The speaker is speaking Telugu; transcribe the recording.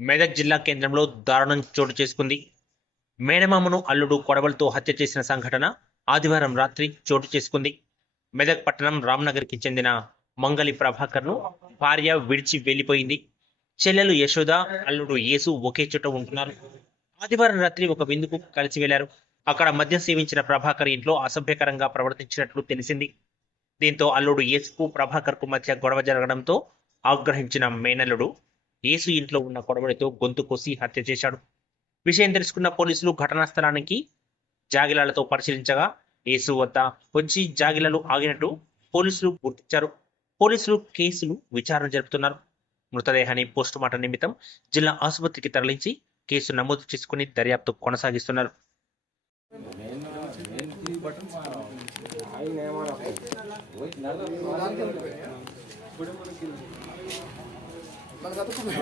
మెదక్ జిల్లా కేంద్రంలో దారుణం చోటు చేసుకుంది. మేనమామను అల్లుడు కొడవలతో హత్య చేసిన సంఘటన ఆదివారం రాత్రి చోటు చేసుకుంది. మెదక్ పట్టణం రామ్నగర్కి చెందిన మంగళి ప్రభాకర్ను భార్య విడిచి వెళ్ళిపోయింది చెల్లెలు యశోద అల్లుడు యేసు ఒకే చోట ఉంటున్నారు. ఆదివారం రాత్రి ఒక విందుకు కలిసి వెళ్ళారు. అక్కడ మద్యం సేవించిన ప్రభాకర్ ఇంట్లో అసభ్యకరంగా ప్రవర్తించినట్లు తెలిసింది. దీంతో అల్లుడు యేసుకు ప్రభాకర్కు మధ్య గొడవ జరగడంతో ఆగ్రహించిన మేనల్లుడు యేసు ఇంట్లో ఉన్న కొడవడితో గొంతు కోసి హత్య చేశాడు. విషయం తెలుసుకున్న పోలీసులు ఘటనా స్థలానికి జాగిలాలతో పరిశీలించగా యేసు వద్ద వచ్చి జాగిలాలు ఆగినట్టు పోలీసులు గుర్తించారు. పోలీసులు కేసులు విచారణ జరుపుతున్నారు. మృతదేహాన్ని పోస్టుమార్టం నిమిత్తం జిల్లా ఆసుపత్రికి తరలించి కేసు నమోదు చేసుకుని దర్యాప్తు కొనసాగిస్తున్నారు. మనకు Mas dá pra comer.